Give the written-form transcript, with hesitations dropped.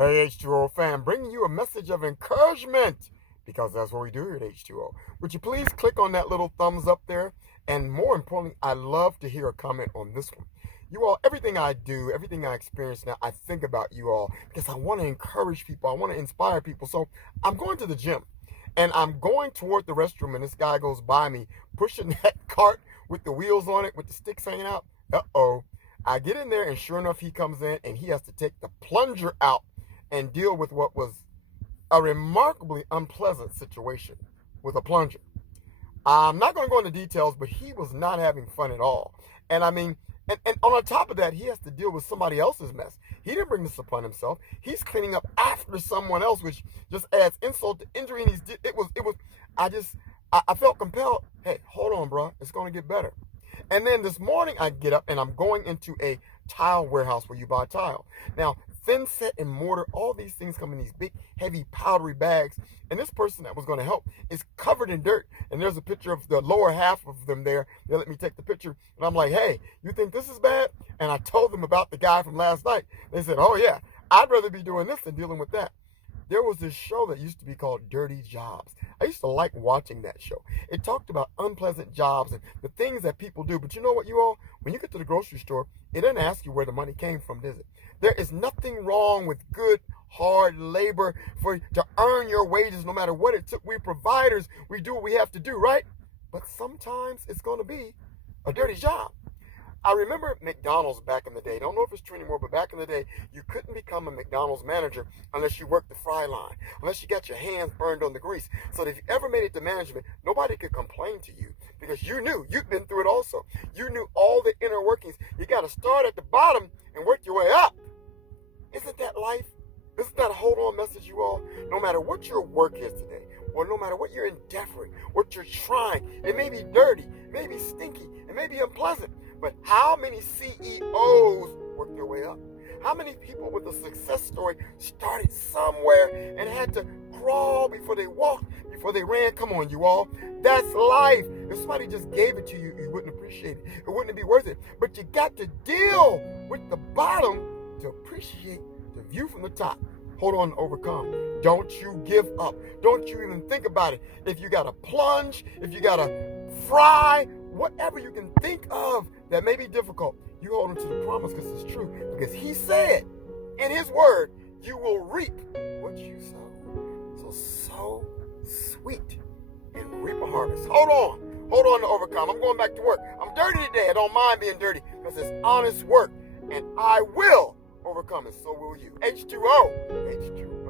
Hey, H2O fam, bringing you a message of encouragement because that's what we do here at H2O. Would you please click on that little thumbs up there? And more importantly, I love to hear a comment on this one. You all, everything I do, everything I experience now, I think about you all because I want to encourage people. I want to inspire people. So I'm going to the gym and I'm going toward the restroom, and this guy goes by me pushing that cart with the wheels on it with the sticks hanging out. Uh-oh. I get in there, and sure enough, he comes in and he has to take the plunger out and deal with what was a remarkably unpleasant situation with a plunger. I'm not going to go into details, but he was not having fun at all. And I mean, and on top of that, he has to deal with somebody else's mess. He didn't bring this upon himself. He's cleaning up after someone else, which just adds insult to injury. And I felt compelled. Hey, hold on, bro. It's going to get better. And then this morning I get up and I'm going into a tile warehouse where you buy tile. Now, thin set and mortar, all these things come in these big, heavy, powdery bags. And this person that was going to help is covered in dirt. And there's a picture of the lower half of them there. They let me take the picture. And I'm like, hey, you think this is bad? And I told them about the guy from last night. They said, oh, yeah, I'd rather be doing this than dealing with that. There was this show that used to be called Dirty Jobs. I used to like watching that show. It talked about unpleasant jobs and the things that people do. But you know what, you all? When you get to the grocery store, it doesn't ask you where the money came from, does it? There is nothing wrong with good, hard labor to earn your wages no matter what it took. We're providers. We do what we have to do, right? But sometimes it's going to be a dirty job. I remember McDonald's back in the day. Don't know if it's true anymore, but back in the day, you couldn't become a McDonald's manager unless you worked the fry line, unless you got your hands burned on the grease. So that if you ever made it to management, nobody could complain to you because you knew you'd been through it also. You knew all the inner workings. You got to start at the bottom and work your way up. Isn't that life? Isn't that a hold on message, you all? No matter what your work is today, or no matter what you're endeavoring, what you're trying, it may be dirty, it may be stinky, it may be unpleasant. But how many CEOs work their way up? How many people with a success story started somewhere and had to crawl before they walked, before they ran? Come on, you all. That's life. If somebody just gave it to you, you wouldn't appreciate it. It wouldn't be worth it. But you got to deal with the bottom to appreciate the view from the top. Hold on and overcome. Don't you give up. Don't you even think about it. If you got to plunge, if you got to fry, whatever you can think of that may be difficult, you hold on to the promise because it's true. Because he said in his word, you will reap what you sow. So sow sweet and reap a harvest. Hold on. Hold on to overcome. I'm going back to work. I'm dirty today. I don't mind being dirty because it's honest work. And I will overcome, and so will you. H2O. H2O.